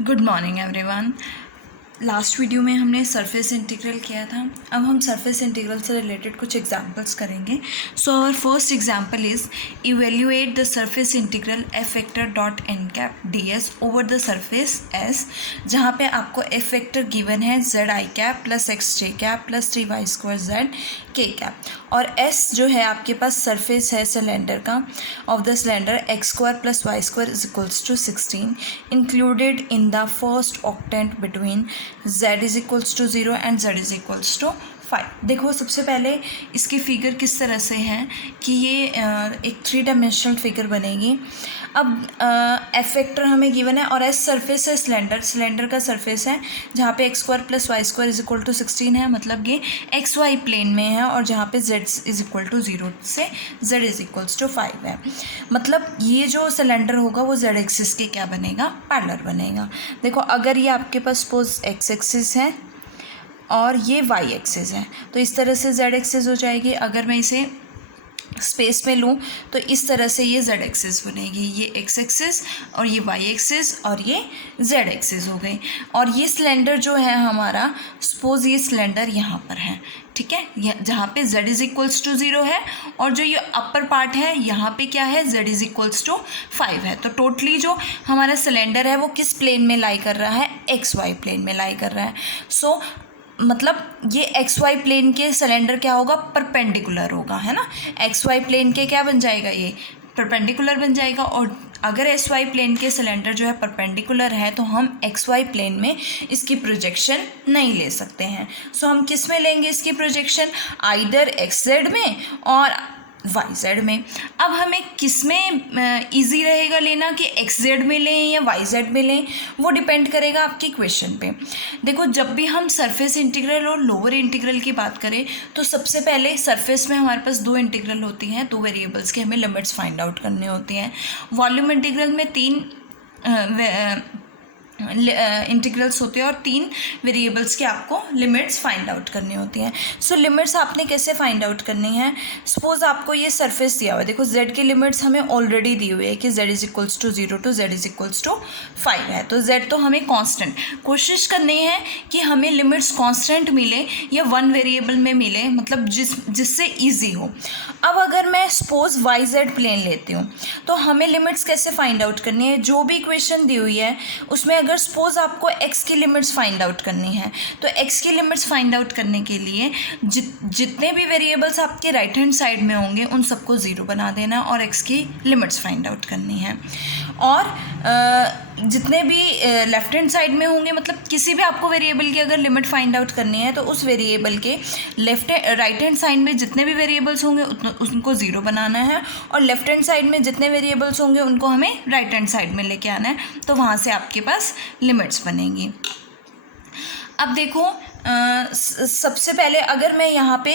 Good morning everyone. Last video में हमने surface integral किया था। अब हम सरफेस इंटीग्रल से रिलेटेड कुछ एग्जांपल्स करेंगे। So our first example is evaluate the surface integral F vector dot N cap D S over the surface S, जहाँ पे आपको एफ वेक्टर गिवन है Z I cap plus X J cap plus 3y square Z के cap, और S जो है आपके पास सरफेस है सिलेंडर का of the cylinder X square plus Y square is equals to 16 included in the first octant between z is equals to 0 and z is equals to 5। देखो सबसे पहले इसकी फिगर किस तरह से है कि ये एक 3 डायमेंशनल फिगर बनेगी। अब एफ वेक्टर हमें गिवन है और एस सरफेस है सिलेंडर का सरफेस है जहाँ पे X square plus Y square is equal to 16 है, मतलब ये एक्स वाई प्लेन में है, और जहाँ पे जेड इज इक्वल टू 0 से जेड इज इक्वल्स टू 5 है। मतलब ये जो सिलेंडर होगा वो जेड एक्सिस के क्या बनेगा, पैरेलल बनेगा। देखो अगर ये आपके पास सपोज एक्स एक्सिस है और ये वाई एक्सिस है तो इस तरह से जेड एक्सिस हो जाएगी। अगर मैं इसे स्पेस में लूँ तो इस तरह से ये जेड एक्सिस बनेगी, ये एक्स एक्सिस और ये वाई एक्सिस और ये जेड एक्सिस हो गई। और ये सिलेंडर जो है हमारा, सपोज ये सिलेंडर यहाँ पर है, ठीक है, जहाँ पे z इज इक्वल्स टू 0 है, और जो ये अपर पार्ट है यहाँ पे क्या है, z इज इक्वल्स टू 5 है। तो टोटली जो हमारा सिलेंडर है वो किस प्लेन में लाई कर रहा है, एक्स वाई प्लेन में लाई कर रहा है। सो मतलब ये एक्स वाई प्लेन के सिलेंडर क्या होगा, परपेंडिकुलर होगा, है ना। एक्स वाई प्लेन के क्या बन जाएगा, ये परपेंडिकुलर बन जाएगा। और अगर एस वाई प्लेन के सिलेंडर जो है परपेंडिकुलर है तो हम एक्स वाई प्लेन में इसकी प्रोजेक्शन नहीं ले सकते हैं। सो हम किस में लेंगे इसकी प्रोजेक्शन, आइदर एक्स जेड में और वाई जेड में। अब हमें किस में ईजी रहेगा लेना कि एक्स जेड में लें या वाई जेड में लें, वो डिपेंड करेगा आपकी क्वेश्चन पे। देखो जब भी हम सरफेस इंटीग्रल और लोअर इंटीग्रल की बात करें तो सबसे पहले सरफेस में हमारे पास 2 इंटीग्रल होती हैं, 2 वेरिएबल्स के हमें लिमिट्स फाइंड आउट करनी होती हैं। वॉल्यूम इंटीग्रल में 3 इंटीग्रल्स होते हैं और 3 वेरिएबल्स के आपको लिमिट्स फाइंड आउट करनी होती हैं। सो लिमिट्स आपने कैसे फाइंड आउट करनी है, सपोज आपको ये सरफेस दिया हुआ है, देखो z की लिमिट्स हमें ऑलरेडी दी हुई है कि z is equals to 0 to z is equals to 5 है, तो z तो हमें कांस्टेंट कोशिश करनी है कि हमें लिमिट्स कांस्टेंट मिले या 1 वेरिएबल में मिले, मतलब जिससे ईजी हो। अब अगर मैं सपोज वाई जेड प्लेन लेती हूँ तो हमें लिमिट्स कैसे फाइंड आउट करनी है, जो भी इक्वेशन दी हुई है उसमें अगर सपोज आपको x की लिमिट्स फाइंड आउट करनी है तो x की लिमिट्स फाइंड आउट करने के लिए जितने भी वेरिएबल्स आपके राइट हैंड साइड में होंगे उन सबको 0 बना देना और x की लिमिट्स फाइंड आउट करनी है। और जितने भी लेफ्ट हैंड साइड में होंगे, मतलब किसी भी आपको वेरिएबल की अगर लिमिट फाइंड आउट करनी है तो उस वेरिएबल के राइट हैंड साइड में जितने भी वेरिएबल्स होंगे उनको 0 बनाना है, और लेफ्ट हैंड साइड में जितने वेरिएबल्स होंगे उनको हमें राइट हैंड साइड में लेके आना है, तो वहाँ से आपके पास लिमिट्स बनेंगी। अब देखो सबसे पहले अगर मैं यहाँ पे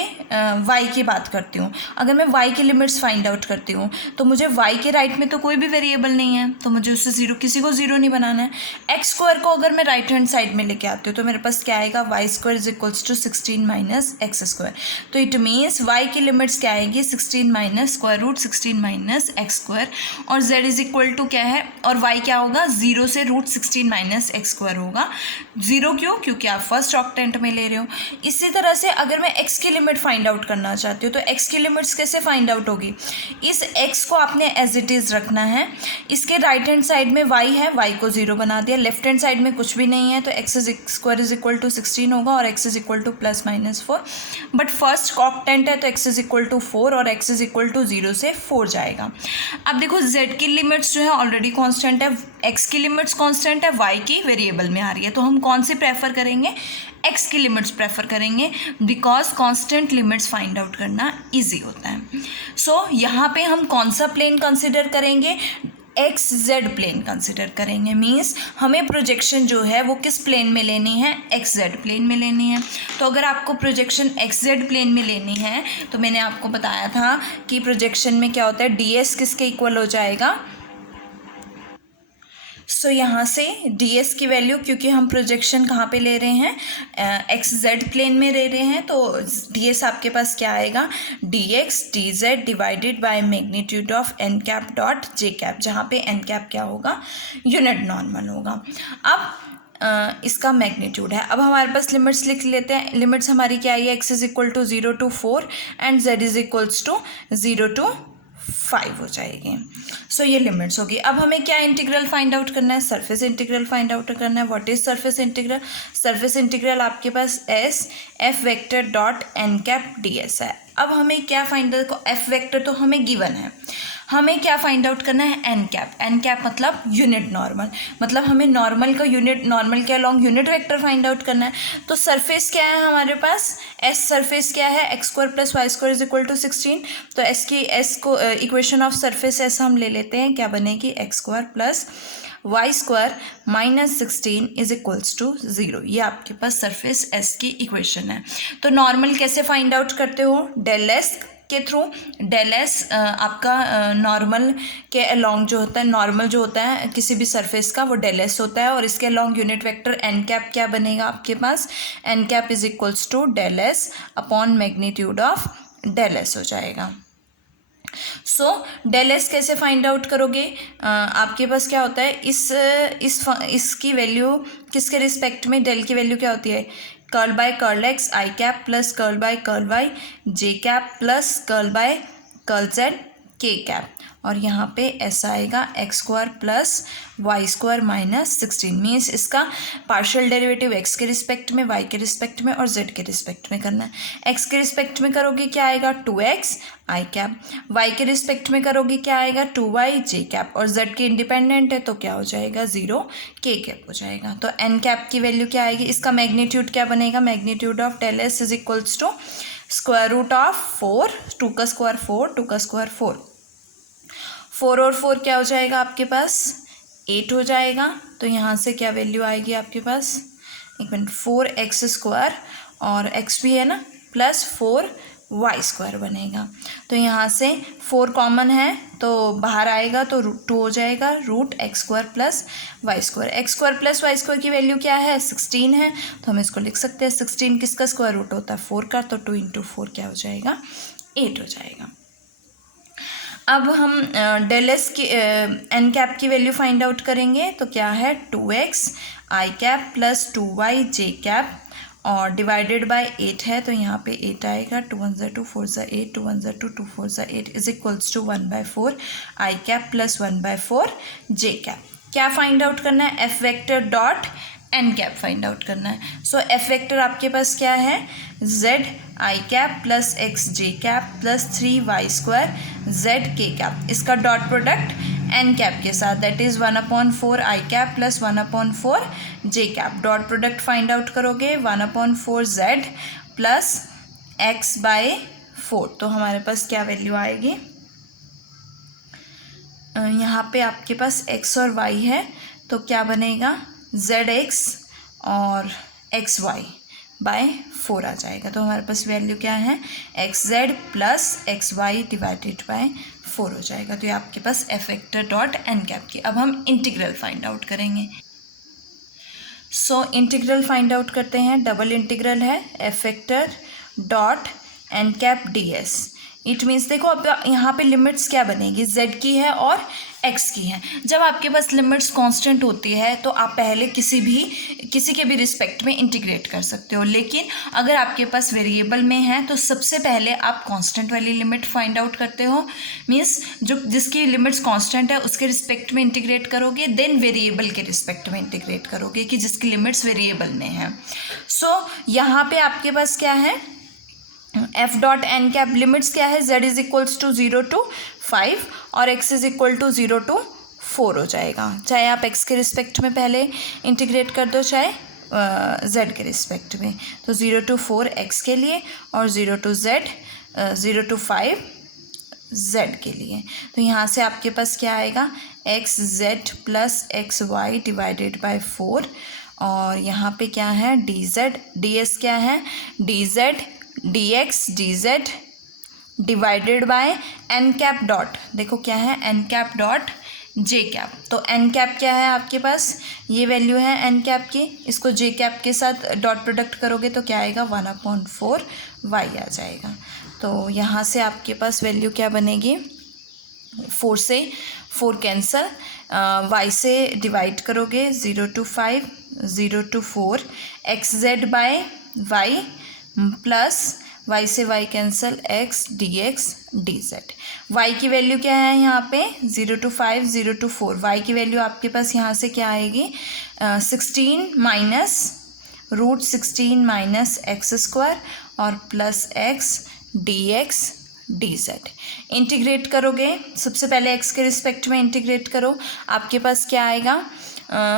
y की बात करती हूँ, अगर मैं y की लिमिट्स फाइंड आउट करती हूँ तो मुझे y के राइट में तो कोई भी वेरिएबल नहीं है, तो मुझे उससे 0 किसी को 0 नहीं बनाना है। एक्स स्क्वायर को अगर मैं राइट हैंड साइड में लेके आती हूँ तो मेरे पास क्या आएगा, Y square is equals to 16 minus X square. तो इट मीन्स y की लिमिट्स क्या आएगी, 16 minus square root 16 minus X square, और z इज इक्वल टू क्या है, और y क्या होगा, 0 से रूट 16 माइनस एक्स स्क्वायर होगा। 0 क्यों, क्योंकि आप फर्स्ट ऑक्टेंट में ले रहे हो। इसी तरह से अगर मैं x की लिमिट फाइंड आउट करना चाहती हूँ तो x की लिमिट्स कैसे फाइंड आउट होगी, इस x को आपने एज इट इज़ रखना है, इसके राइट हैंड साइड में y है, y को 0 बना दिया, लेफ्ट हैंड साइड में कुछ भी नहीं है तो x square is equal to 16 होगा और x is equal to plus minus 4, but first octant है तो x इज इक्वल टू 4 और x इज इक्वल टू 0 से 4 जाएगा। अब देखो z की लिमिट्स जो है ऑलरेडी कॉन्स्टेंट है, x की लिमिट्स कॉन्स्टेंट है, y की वेरिएबल में आ रही है, तो हम कौन सी प्रेफर करेंगे, x की लिमिट्स प्रेफर करेंगे, because constant limits find out करना इजी होता है। सो यहाँ पे हम कौन सा प्लेन कंसिडर करेंगे, एक्स जेड प्लेन कंसिडर करेंगे। मीन्स हमें प्रोजेक्शन जो है वो किस प्लेन में लेनी है, एक्स जेड प्लेन में लेनी है। तो अगर आपको प्रोजेक्शन एक्स जेड प्लेन में लेनी है तो मैंने आपको बताया था कि प्रोजेक्शन में क्या होता है, डी एस किसके इक्वल हो जाएगा, सो यहाँ से ds की वैल्यू, क्योंकि हम प्रोजेक्शन कहाँ पे ले रहे हैं, एक्स जेड प्लेन में ले रहे हैं, तो ds आपके पास क्या आएगा, dx dz divided by magnitude of n cap dot j cap, जहाँ पे n कैप क्या होगा, यूनिट नॉर्मल होगा। अब इसका मैग्नीट्यूड है। अब हमारे पास लिमिट्स लिख लेते हैं। लिमिट्स हमारी क्या आई है, x is equal to 0 to 4 and z is equals to 0 to 5 हो जाएगी। सो ये लिमिट्स होगी। अब हमें क्या इंटीग्रल फाइंड आउट करना है, सरफेस इंटीग्रल फाइंड आउट करना है। What is surface integral, surface integral आपके पास s F vector dot N cap D s है। अब हमें क्या फाइंड आउट, एफ वेक्टर तो हमें गिवन है, हमें क्या फाइंड आउट करना है, एन कैप। एन कैप मतलब यूनिट नॉर्मल, मतलब हमें नॉर्मल का यूनिट, नॉर्मल के along unit vector find out करना है। तो सरफेस क्या है हमारे पास, एस सरफेस क्या है, X square plus Y square is equal to 16। तो एस को इक्वेशन ऑफ सरफेस एस हम ले लेते हैं, क्या बनेगी, X square plus Y square minus 16 is equals to 0। ये आपके पास सरफेस एस की इक्वेशन है। तो नॉर्मल कैसे फाइंड आउट करते हो, डेल एस के थ्रू। डेल एस आपका नॉर्मल के अलॉन्ग जो होता है, नॉर्मल जो होता है किसी भी सरफेस का, वो डेल एस होता है, और इसके along unit vector n cap क्या बनेगा आपके पास, n cap is equals to del S upon magnitude of del s हो जाएगा। सो डेल एस कैसे फाइंड आउट करोगे, आपके पास क्या होता है, इसकी वैल्यू किसके रिस्पेक्ट में, डेल की वैल्यू क्या होती है, curl by curl x i cap plus curl by curl y j cap plus curl by curl z के कैप, और यहाँ पे ऐसा आएगा x square plus Y square minus 16। Means इसका पार्शियल डेरिवेटिव एक्स के रिस्पेक्ट में, वाई के रिस्पेक्ट में और जेड के रिस्पेक्ट में करना है। एक्स के रिस्पेक्ट में करोगे क्या आएगा, 2x आई कैप, वाई के रिस्पेक्ट में करोगे क्या आएगा, 2y जे कैप, और जेड के इंडिपेंडेंट है तो क्या हो जाएगा, 0 के कैप हो जाएगा। तो एन कैप की वैल्यू क्या आएगी, इसका मैग्नीट्यूड क्या बनेगा, magnitude of del S is equals to square root of 4, 2 का स्क्वायर 4, 2 का स्क्वायर 4, 4 और 4 क्या हो जाएगा आपके पास, 8 हो जाएगा। तो यहाँ से क्या वैल्यू आएगी आपके पास, एक मिनट, 4x स्क्वायर और x भी है ना, प्लस 4y स्क्वायर बनेगा। तो यहाँ से 4 कॉमन है तो बाहर आएगा तो √2 हो जाएगा, root X square plus Y square. X square plus Y square की वैल्यू क्या है, 16 है, तो हम इसको लिख सकते हैं 16 किसका स्क्वायर रूट होता है, 4 का, तो 2 × 4 क्या हो जाएगा, 8 हो जाएगा। अब हम डेल एस की एन कैप की वैल्यू फाइंड आउट करेंगे, तो क्या है, 2x आई कैप प्लस 2y जे कैप और डिवाइडेड बाय 8 है, तो यहाँ पे 8 आएगा, 2 1 2 4 8, 2 1 2 2 4 8 is equals to 1/4 I cap plus 1/4 J cap. क्या फाइंड आउट करना है, F vector dot N cap find out करना है। सो एफ वेक्टर आपके पास क्या है, Z I cap plus X J cap plus 3y square Z के कैप, इसका डॉट प्रोडक्ट एन कैप के साथ, that is 1/4 I cap plus 1/4 J cap. Dot product find out करोगे 1/4 जेड प्लस x/4, तो हमारे पास क्या वैल्यू आएगी, यहाँ पे आपके पास x और y है, तो क्या बनेगा, zx और xy/4 आ जाएगा। तो हमारे पास वैल्यू क्या है, xz plus xy divided by 4 हो जाएगा। तो ये आपके पास f vector dot N cap की। अब हम इंटीग्रल फाइंड आउट करेंगे। सो इंटीग्रल फाइंड आउट करते हैं, डबल इंटीग्रल है F vector dot N cap D S. It means देखो अब यहाँ पे लिमिट्स क्या बनेगी, z की है और x की है। जब आपके पास लिमिट्स कांस्टेंट होती है तो आप पहले किसी के भी रिस्पेक्ट में इंटीग्रेट कर सकते हो, लेकिन अगर आपके पास वेरिएबल में है तो सबसे पहले आप कांस्टेंट वाली लिमिट फाइंड आउट करते हो। मीन्स जो जिसकी लिमिट्स कांस्टेंट है उसके रिस्पेक्ट में इंटीग्रेट करोगे, देन वेरिएबल के रिस्पेक्ट में इंटीग्रेट करोगे कि जिसकी लिमिट्स वेरिएबल में है। सो यहाँ पे आपके पास क्या है, F dot N cap limits क्या है, z is equals to 0 to 5 और x is equal to 0 to 4 हो जाएगा। चाहे आप x के रिस्पेक्ट में पहले इंटीग्रेट कर दो, चाहे z के रिस्पेक्ट में। तो 0 to 4 x के लिए और 0 to 5 z के लिए। तो यहाँ से आपके पास क्या आएगा, X Z plus X Y divided by 4, और यहाँ पे क्या है, डी जेड डी एस क्या है, D Z D x D Z divided by N cap dot, देखो क्या है, N cap dot J cap. तो एन कैप क्या है आपके पास, ये वैल्यू है एन कैप की, इसको जे कैप के साथ डॉट प्रोडक्ट करोगे तो क्या आएगा 1/4 वाई आ जाएगा। तो यहाँ से आपके पास वैल्यू क्या बनेगी, 4 से 4 कैंसल, वाई से डिवाइड करोगे 0 to 5 0 to 4 x z by y plus y से y cancel x d x D z. Y की वैल्यू क्या है यहाँ पे 0 to 5 0 to 4, वाई की वैल्यू आपके पास यहाँ से क्या आएगी 16 माइनस √16 माइनस एक्स स्क्वायर और plus x d x D Z. Integrate करोगे, सबसे पहले एक्स के रिस्पेक्ट में इंटीग्रेट करो, आपके पास क्या आएगा,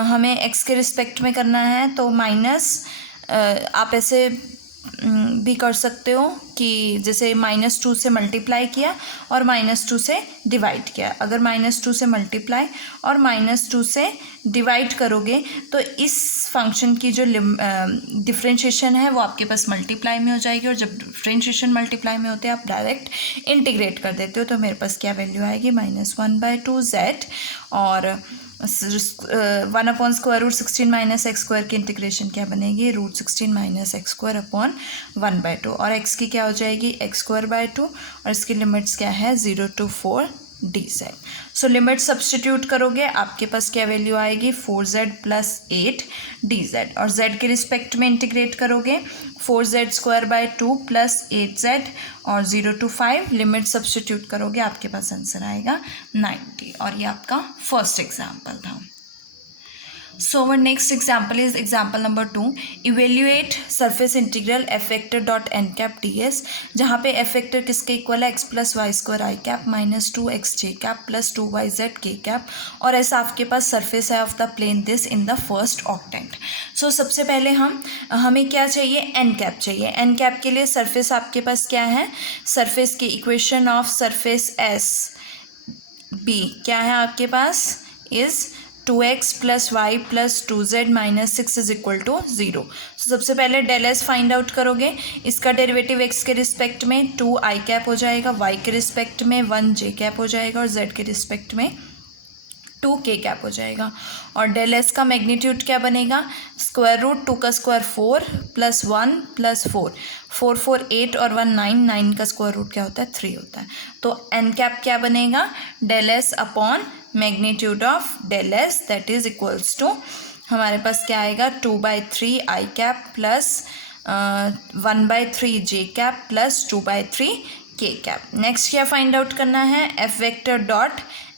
हमें एक्स के रिस्पेक्ट में करना है तो माइनस, आप ऐसे भी कर सकते हो कि जैसे -2 से मल्टीप्लाई किया और -2 से डिवाइड किया। अगर -2 से मल्टीप्लाई और -2 से डिवाइड करोगे तो इस फंक्शन की जो डिफ्रेंशिएशन है वो आपके पास मल्टीप्लाई में हो जाएगी, और जब डिफ्रेंशिएशन मल्टीप्लाई में होते हैं आप डायरेक्ट इंटीग्रेट कर देते हो, तो मेरे पास क्या वैल्यू आएगी -1/2 जेड और 1/√16 माइनस एक्स स्क्वायर की इंटीग्रेशन क्या बनेगी √16 माइनस एक्स स्क्वायर अपॉन 1/2, और एक्स की क्या हो जाएगी x²/2 और इसकी लिमिट्स क्या है 0 to 4 dz। So limit substitute करोगे आपके पास क्या वैल्यू आएगी 4z + 8 dz, और z के रिस्पेक्ट में इंटीग्रेट करोगे 4z² + 8z और 0 to 5 लिमिट सब्सटीट्यूट करोगे आपके पास आंसर आएगा 90। और ये आपका फर्स्ट एग्जाम्पल था। So our next example is example number 2. Evaluate surface integral f vector dot n cap ds, जहाँ पे f vector किसके इक्वल है x + y² i cap minus 2x j cap plus 2yz k cap, और ऐसा आपके पास surface है of the plane this in the first octant. So सबसे पहले हमें क्या चाहिए, n कैप चाहिए। n कैप के लिए सरफेस आपके पास क्या है, सरफेस की equation of surface s b क्या है आपके पास इज़ 2x + y + 2z - 6 = 0। सबसे पहले डेल एस फाइंड आउट करोगे, इसका डेरिवेटिव x के रिस्पेक्ट में 2 i कैप हो जाएगा, y के रिस्पेक्ट में 1 j कैप हो जाएगा और z के रिस्पेक्ट में 2 k कैप हो जाएगा। और डेल एस का मैग्नीट्यूड क्या बनेगा, √2 का स्क्वायर 4 + 1 + 4 4 4 8 और 1 9 9 का स्क्वायर रूट क्या होता है 3 होता है। तो एन कैप क्या बनेगा, del S upon magnitude of del S that is equals to हमारे पास क्या आएगा 2/3 i cap plus 1/3 j cap plus 2/3 k cap. Next क्या फाइंड आउट करना है, f vector dot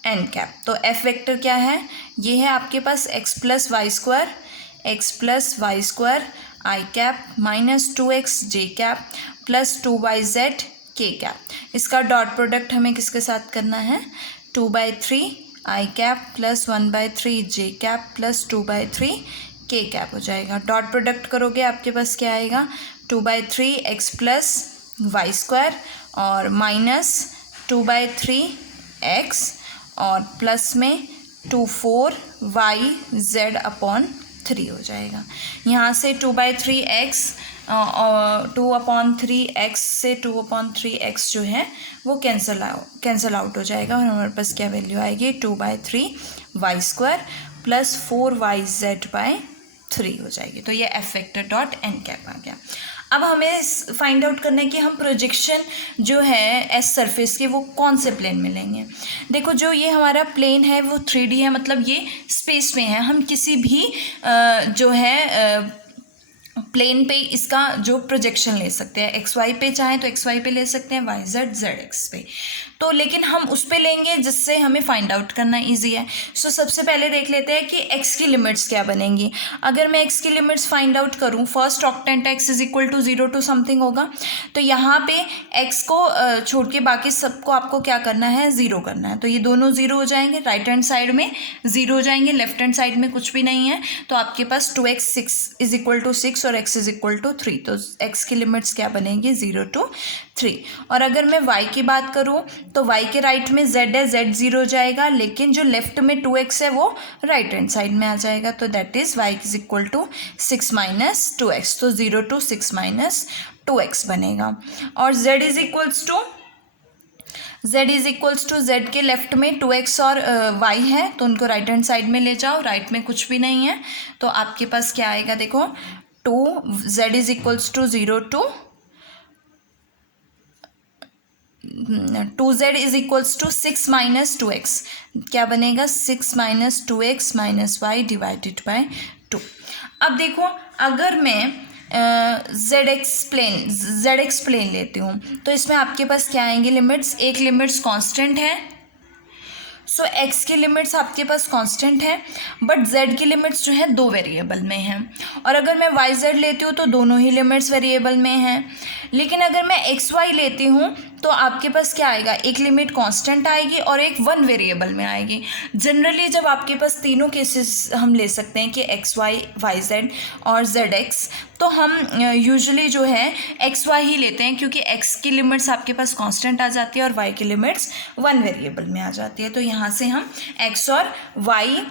n cap. तो f वेक्टर क्या है, ये है आपके पास x + y² i cap minus 2x j cap plus 2yz k cap. इसका डॉट प्रोडक्ट हमें किसके साथ करना है 2/3 i cap plus 1/3 j cap plus 2/3 k cap हो जाएगा। डॉट प्रोडक्ट करोगे आपके पास क्या आएगा 2/3 x + y² और माइनस 2/3 x और प्लस में 24 y z अपॉन 3 हो जाएगा। यहाँ से 2/3 x और 2/3 x से 2/3 x जो है वो कैंसल आउट हो जाएगा और हमारे पास क्या वैल्यू आएगी 2/3 y² प्लस 4yz/3 हो जाएगी। तो ये f vector dot n cap आ गया। अब हमें फाइंड आउट करना है कि हम प्रोजेक्शन जो है एस सरफेस के वो कौन से प्लेन में लेंगे। देखो जो ये हमारा प्लेन है वो 3D है, मतलब ये स्पेस में है। हम किसी भी जो है प्लेन पे इसका जो प्रोजेक्शन ले सकते हैं, एक्स वाई पे चाहे तो एक्स वाई पे ले सकते हैं, वाई जेड जेड एक्स पे, तो लेकिन हम उस पे लेंगे जिससे हमें फाइंड आउट करना इजी है। सो सबसे पहले देख लेते हैं कि एक्स की लिमिट्स क्या बनेंगी। अगर मैं एक्स की लिमिट्स फाइंड आउट करूँ, first octant X is equal to 0 to something होगा, तो यहाँ पे एक्स को छोड़ के बाकी सबको आपको क्या करना है 0 करना है। तो ये दोनों 0 हो जाएंगे, राइट हैंड साइड में 0 हो जाएंगे, लेफ्ट हैंड साइड में कुछ भी नहीं है, तो आपके पास 2x 6 इज इक्वल टू 6 और x इज इक्वल टू 3। तो x की लिमिट्स क्या बनेगी 0 to 3। और अगर मैं y की बात करूँ तो y के राइट में z है, z 0 हो जाएगा, लेकिन जो लेफ्ट में 2x है वो राइट हैंड साइड में आ जाएगा, तो that is y is equal to 6 minus 2x, तो 0 to 6 माइनस 2x बनेगा। और z is equals to z is equals to z के लेफ्ट में 2x और y है, तो उनको राइट हैंड साइड में ले जाओ, राइट में कुछ भी नहीं है, तो आपके पास क्या आएगा, देखो 2z is equals to 0 to 2z is equals to 6 minus 2x, क्या बनेगा 6 minus 2x minus Y divided by 2। अब देखो अगर मैं जेड एक्स प्लेन लेती हूँ तो इसमें आपके पास क्या आएंगे लिमिट्स, एक लिमिट्स कांस्टेंट है, सो x की लिमिट्स आपके पास कांस्टेंट है, बट z की लिमिट्स जो है दो वेरिएबल में हैं, और अगर मैं y z लेती हूँ तो दोनों ही लिमिट्स वेरिएबल में हैं। लेकिन अगर मैं एक्स वाई लेती हूँ तो आपके पास क्या आएगा, एक लिमिट कांस्टेंट आएगी और एक वन वेरिएबल में आएगी। जनरली जब आपके पास तीनों केसेस हम ले सकते हैं कि एक्स वाई, वाई जेड और जेड एक्स, तो हम यूजुअली जो है एक्स वाई ही लेते हैं, क्योंकि एक्स की लिमिट्स आपके पास कांस्टेंट आ जाती है और वाई की लिमिट्स वन वेरिएबल में आ जाती है। तो यहाँ से हम एक्स और वाई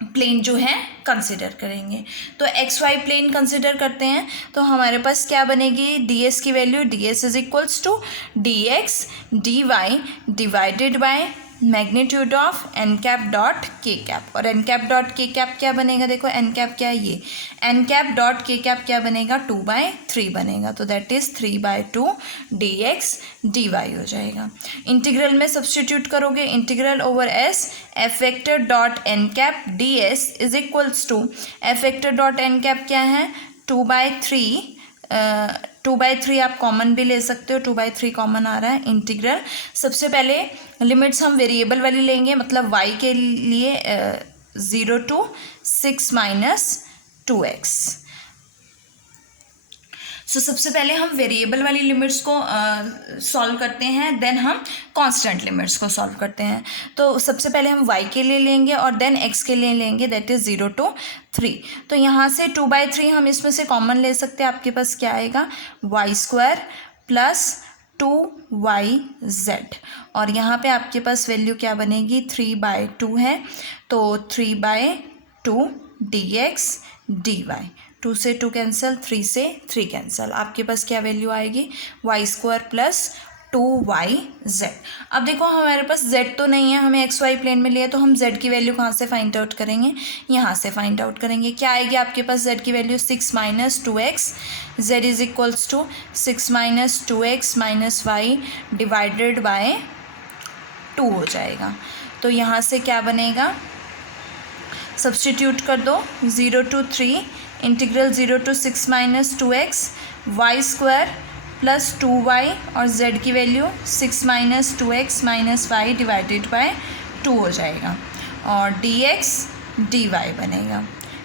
प्लेन जो है कंसिडर करेंगे। तो एक्स वाई प्लेन कंसिडर करते हैं तो हमारे पास क्या बनेगी, डी एस की value, D S is equals to D x D Y divided by magnitude of N cap dot K cap. और N cap dot K cap क्या बनेगा, देखो एन कैप क्या है, ये N cap dot K cap क्या बनेगा, 2/3 बनेगा, तो that is 3/2 D x D Y हो जाएगा। इंटीग्रल में सब्सटीट्यूट करोगे, integral over S F vector dot N cap D S is equals to F vector dot N cap क्या है 2/3, 2/3 आप कॉमन भी ले सकते हो, 2/3 कॉमन आ रहा है। इंटीग्रल सबसे पहले लिमिट्स हम वेरिएबल वाली लेंगे, मतलब y के लिए 0 to 6 माइनस 2x। सो सबसे पहले हम वेरिएबल वाली लिमिट्स को सॉल्व करते हैं, देन हम कांस्टेंट लिमिट्स को सॉल्व करते हैं। तो सबसे पहले हम y के लिए लेंगे और देन x के लिए लेंगे, दैट इज़ 0 to 3। तो यहाँ से 2/3 हम इसमें से कॉमन ले सकते हैं, आपके पास क्या आएगा y² प्लस 2yz, और यहाँ पे आपके पास वैल्यू क्या बनेगी 3/2 है, तो 3/2 dx dy, 2 से 2 कैंसिल, 3 से 3 कैंसिल, आपके पास क्या वैल्यू आएगी y² प्लस 2yz। अब देखो हमारे पास z तो नहीं है, हमें एक्स वाई प्लेन में लिया, तो हम z की वैल्यू कहाँ से फाइंड आउट करेंगे, यहाँ से फाइंड आउट करेंगे। क्या आएगी आपके पास z की value 6 minus 2x, z is equals to 6 minus 2x minus Y divided by 2 हो जाएगा। तो यहाँ से क्या बनेगा, सब्सटीट्यूट कर दो, 0 to 3 integral 0 to 6 minus 2x y² plus 2y और z की value 6 minus 2x minus Y divided by 2 हो जाएगा, और dx dy बनेगा।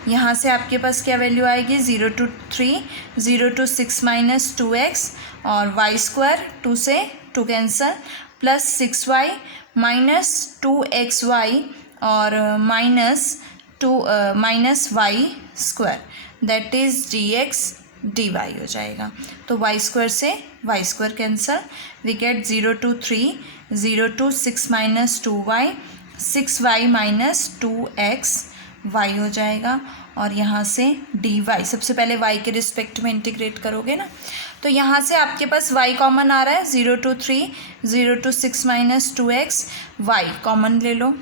यहाँ से आपके पास क्या वैल्यू आएगी 0 to 3, 0 to 6 माइनस 2x और y² 2 से 2 cancel, plus 6y minus 2xy और minus y², that is dx dy हो जाएगा। तो y² से y² cancel, we get 0 to 3, 0 to 6 minus 2y, 6y minus 2xy हो जाएगा, और यहाँ से dy, सबसे पहले y के रिस्पेक्ट में इंटीग्रेट करोगे ना, तो यहाँ से आपके पास y कॉमन आ रहा है, 0 to 3, 0 to 6 minus 2x, y common ले लो,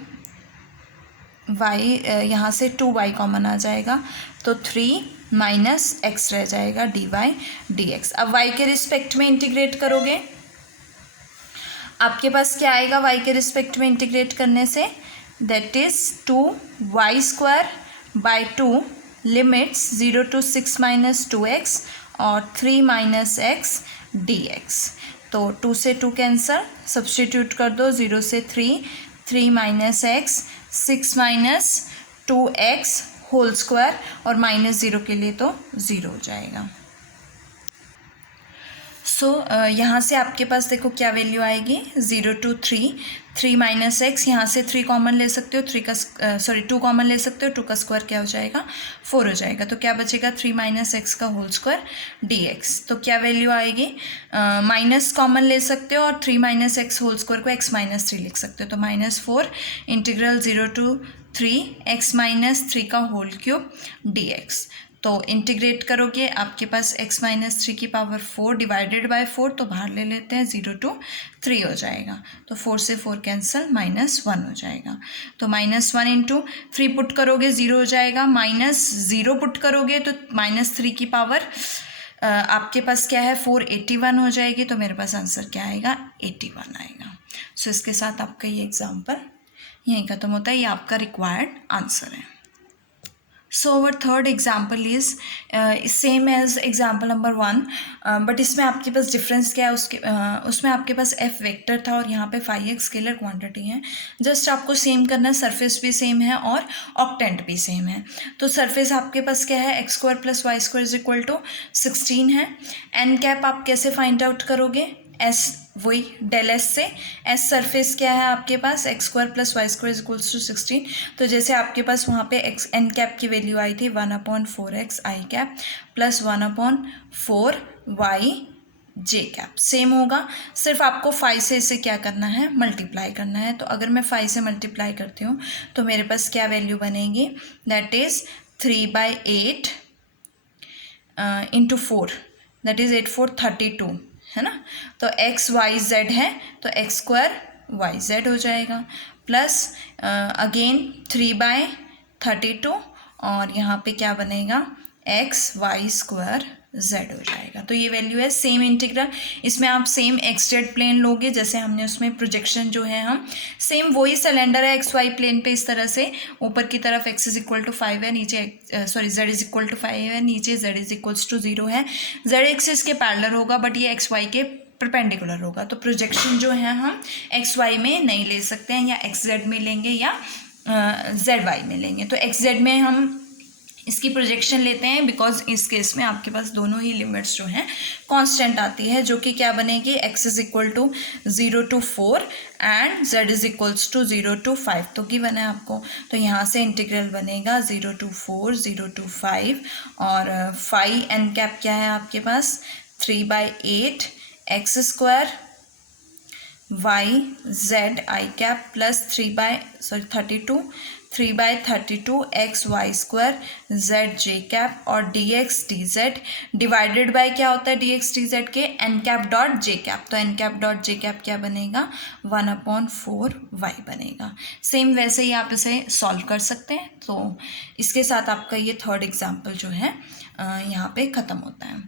y यहाँ से 2y कॉमन आ जाएगा, तो 3 माइनस x रह जाएगा dy dx। अब y के रिस्पेक्ट में इंटीग्रेट करोगे, आपके पास क्या आएगा y के रिस्पेक्ट में इंटीग्रेट करने से, that is 2y² by 2 limits 0 to 6 minus 2x और 3 माइनस x dx। तो 2 से 2 कैंसल, सब्सटीट्यूट कर दो, 0 से 3, 3 minus x, 6 minus 2x whole square, और माइनस 0 के लिए तो 0 हो जाएगा। सो यहाँ से आपके पास देखो क्या वैल्यू आएगी 0 to 3, 3 माइनस एक्स, यहाँ से 3 कॉमन ले सकते हो, 2 कॉमन ले सकते हो, 2 का स्क्वायर क्या हो जाएगा 4 हो जाएगा, तो क्या बचेगा 3 माइनस एक्स का होल स्क्वायर dx। तो क्या वैल्यू आएगी, माइनस कॉमन ले सकते हो और 3 माइनस एक्स होल स्क्वायर को x माइनस 3 लिख सकते हो, तो -4 इंटीग्रल 0 to 3 x माइनस 3 का होल क्यूब dx। तो इंटीग्रेट करोगे आपके पास x माइनस 3 की पावर 4 डिवाइडेड बाय 4, तो बाहर ले लेते हैं 0 to 3 हो जाएगा, तो 4 से 4 कैंसिल, -1 हो जाएगा। तो -1 इंटू 3 पुट करोगे 0 हो जाएगा, -0 पुट करोगे तो -3 की पावर आपके पास क्या है 481 हो जाएगी, तो मेरे पास आंसर क्या आएगा 81 आएगा। सो इसके साथ आपका ये एग्जाम्पल यहीं ख़त्म होता है, ये आपका रिक्वायर्ड आंसर है। So our third example is same as example number 1, but इसमें आपके पास डिफरेंस क्या है, उसमें आपके पास f वेक्टर था और यहाँ पे 5x स्केलर क्वांटिटी है। जस्ट आपको सेम करना है, सरफेस भी सेम है और ऑक्टेंट भी सेम है। तो सरफेस आपके पास क्या है x² + y² is equal to 16 है। n कैप आप कैसे फाइंड आउट करोगे, s वही डेल एस से, एस सरफेस क्या है आपके पास x² + y² is equals to 16। तो जैसे आपके पास वहाँ पे एक्स एन कैप की वैल्यू आई थी 1/4x आई कैप प्लस 1/4y जे कैप, सेम होगा, सिर्फ आपको 5 से इसे क्या करना है मल्टीप्लाई करना है। तो अगर मैं 5 से मल्टीप्लाई करती हूँ तो मेरे पास क्या वैल्यू बनेगी, that is 3/8 into 4, that is 8 4 32 है ना। तो x y z है तो x² yz हो जाएगा, प्लस अगेन 3/32 और यहाँ पे क्या बनेगा xy² z हो जाएगा। तो ये वैल्यू है सेम इंटीग्रल, इसमें आप सेम x z प्लेन लोगे जैसे हमने उसमें प्रोजेक्शन जो है हम सेम वही सिलेंडर है xy प्लेन पे, इस तरह से ऊपर की तरफ x इज इक्वल टू 5 है, नीचे z इज इक्वल टू 5 है, नीचे z इज इक्वल्स टू 0 है। z एक्सिस के पैरेलल होगा बट ये xy के परपेंडिकुलर होगा, तो प्रोजेक्शन जो है हम xy में नहीं ले सकते हैं, या xz में लेंगे या zy में लेंगे। तो xz में हम इसकी प्रोजेक्शन लेते हैं बिकॉज इस केस में आपके पास दोनों ही लिमिट्स जो हैं कांस्टेंट आती है, जो कि क्या बनेगी x is equal to 0 to 4 and z is equals to 0 to 5, तो गिवन है आपको। तो यहाँ से इंटीग्रल बनेगा 0 to 4 0 to 5 और 5 n कैप क्या है आपके पास 3/8 x² y z i cap plus 3/32 x y² z j cap और dx dz डिवाइडेड बाय क्या होता है dx dz के n cap dot j cap, तो n cap dot j cap क्या बनेगा 1/4y बनेगा। सेम वैसे ही आप इसे सॉल्व कर सकते हैं। तो इसके साथ आपका ये थर्ड एग्जाम्पल जो है यहाँ पे ख़त्म होता है।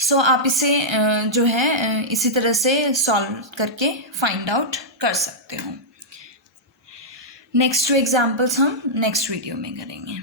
सो आप इसे जो है इसी तरह से सॉल्व करके फाइंड आउट कर सकते हो। नेक्स्ट 2 एग्जाम्पल्स हम नेक्स्ट वीडियो में करेंगे।